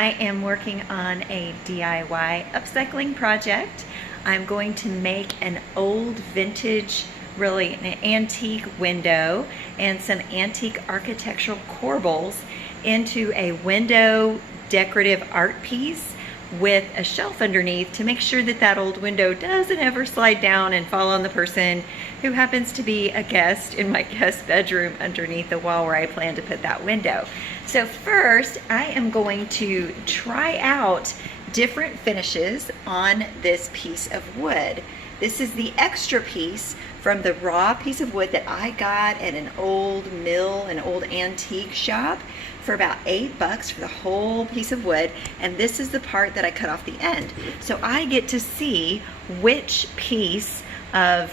I am working on a DIY upcycling project. I'm going to make an old vintage, really an antique window and some antique architectural corbels into a window decorative art piece with a shelf underneath to make sure that that old window doesn't ever slide down and fall on the person who happens to be a guest in my guest bedroom underneath the wall where I plan to put that window. So first, I am going to try out different finishes on this piece of wood. This is the extra piece from the raw piece of wood that I got at an old mill, an old antique shop for about $8 for the whole piece of wood, and this is the part that I cut off the end. So I get to see which piece of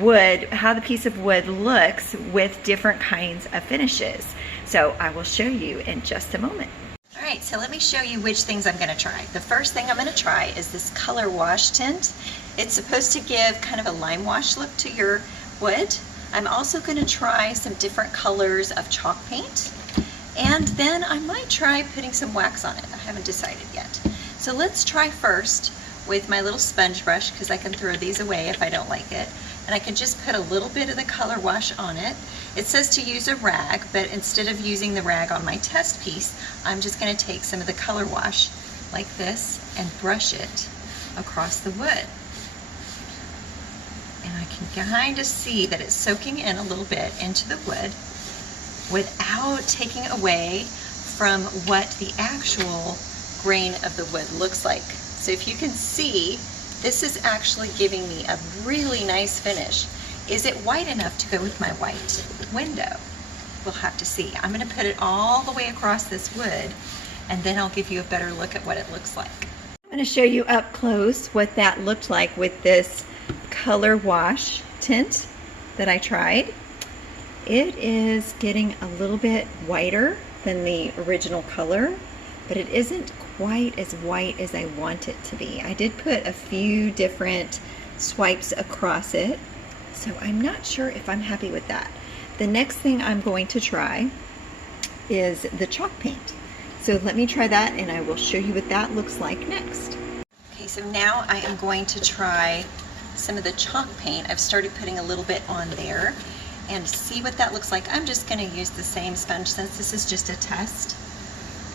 wood, how the piece of wood looks with different kinds of finishes. So I will show you in just a moment. All right, so let me show you which things I'm gonna try. The first thing I'm gonna try is this color wash tint. It's supposed to give kind of a lime wash look to your wood. I'm also gonna try some different colors of chalk paint. And then I might try putting some wax on it. I haven't decided yet. So let's try first with my little sponge brush, because I can throw these away if I don't like it. And I can just put a little bit of the color wash on it. It says to use a rag, but instead of using the rag on my test piece, I'm just gonna take some of the color wash like this and brush it across the wood. And I can kind of see that it's soaking in a little bit into the wood without taking away from what the actual grain of the wood looks like. So if you can see, this is actually giving me a really nice finish. Is it white enough to go with my white window? We'll have to see. I'm gonna put it all the way across this wood, and then I'll give you a better look at what it looks like. I'm gonna show you up close what that looked like with this color wash tint that I tried. It is getting a little bit whiter than the original color, but it isn't quite as white as I want it to be. I did put a few different swipes across it, so I'm not sure if I'm happy with that. The next thing I'm going to try is the chalk paint. So let me try that and I will show you what that looks like next. Okay, so now I am going to try some of the chalk paint. I've started putting a little bit on there and see what that looks like. I'm just gonna use the same sponge since this is just a test.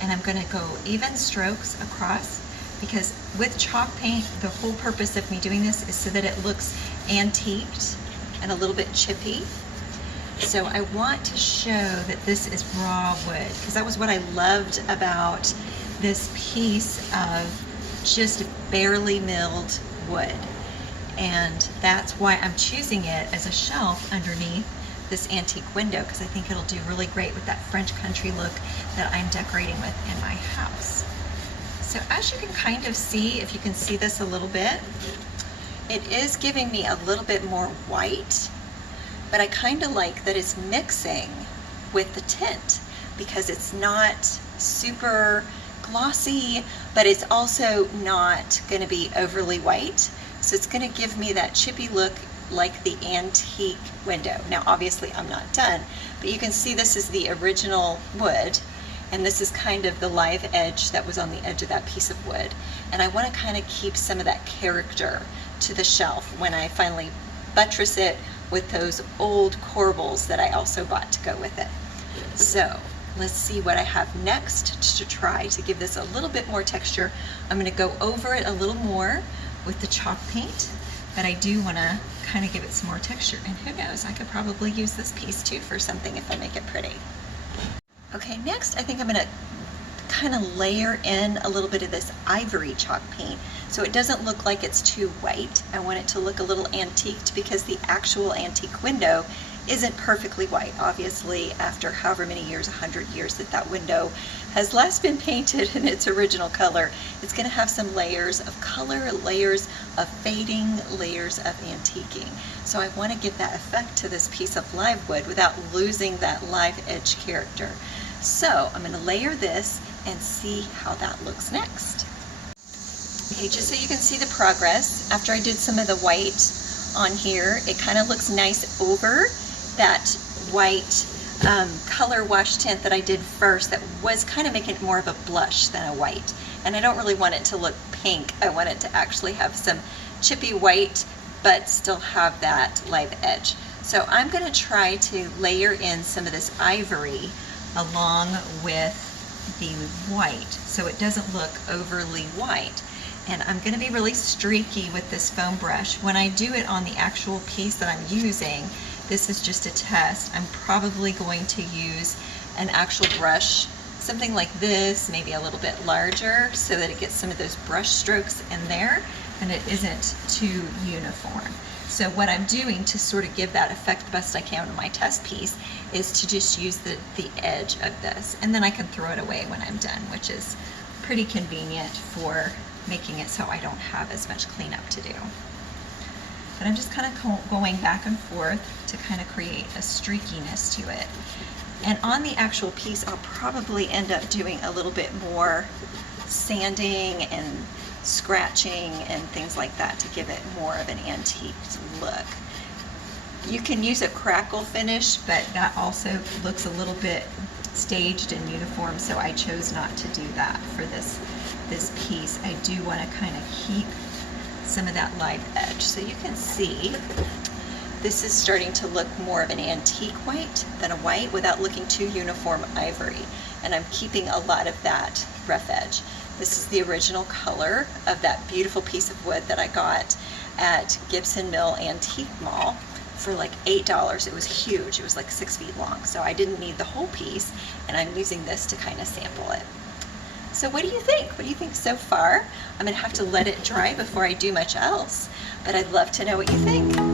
And I'm gonna go even strokes across, because with chalk paint, the whole purpose of me doing this is so that it looks antiqued and a little bit chippy. So I want to show that this is raw wood, because that was what I loved about this piece of just barely milled wood. And that's why I'm choosing it as a shelf underneath this antique window, because I think it'll do really great with that French country look that I'm decorating with in my house. So as you can kind of see, if you can see this a little bit, it is giving me a little bit more white, but I kind of like that it's mixing with the tint, because it's not super glossy, but it's also not going to be overly white. So it's going to give me that chippy look like the antique window. Now obviously I'm not done, but you can see this is the original wood, and this is kind of the live edge that was on the edge of that piece of wood. And I want to kind of keep some of that character to the shelf when I finally buttress it with those old corbels that I also bought to go with it. So let's see what I have next to try to give this a little bit more texture. I'm going to go over it a little more with the chalk paint, but I do want to kind of give it some more texture. And who knows, I could probably use this piece too for something if I make it pretty. Okay, next I think I'm going to kind of layer in a little bit of this ivory chalk paint so it doesn't look like it's too white. I want it to look a little antiqued, because the actual antique window isn't perfectly white. Obviously, after however many years, 100 years that that window has last been painted in its original color, it's going to have some layers of color, layers of fading, layers of antiquing. So I want to give that effect to this piece of live wood without losing that live edge character. So I'm going to layer this and see how that looks next. Okay, just so you can see the progress, after I did some of the white on here, it kind of looks nice over that white color wash tint that I did first that was kind of making it more of a blush than a white. And I don't really want it to look pink. I want it to actually have some chippy white, but still have that live edge. So I'm going to try to layer in some of this ivory along with the white so it doesn't look overly white. And I'm going to be really streaky with this foam brush. When I do it on the actual piece that I'm using, this is just a test. I'm probably going to use an actual brush, something like this, maybe a little bit larger, so that it gets some of those brush strokes in there and it isn't too uniform. So what I'm doing to sort of give that effect the best I can on my test piece is to just use the edge of this, and then I can throw it away when I'm done, which is pretty convenient for making it so I don't have as much cleanup to do. But I'm just kind of going back and forth to kind of create a streakiness to it. And on the actual piece, I'll probably end up doing a little bit more sanding and scratching and things like that to give it more of an antique look. You can use a crackle finish, but that also looks a little bit staged and uniform, so I chose not to do that for this piece. I do want to kind of keep some of that live edge. So you can see this is starting to look more of an antique white than a white without looking too uniform ivory. And I'm keeping a lot of that rough edge. This is the original color of that beautiful piece of wood that I got at Gibson Mill Antique Mall for like $8. It was huge. It was like 6 feet long. So I didn't need the whole piece, and I'm using this to kind of sample it. So what do you think? What do you think so far? I'm gonna have to let it dry before I do much else, but I'd love to know what you think.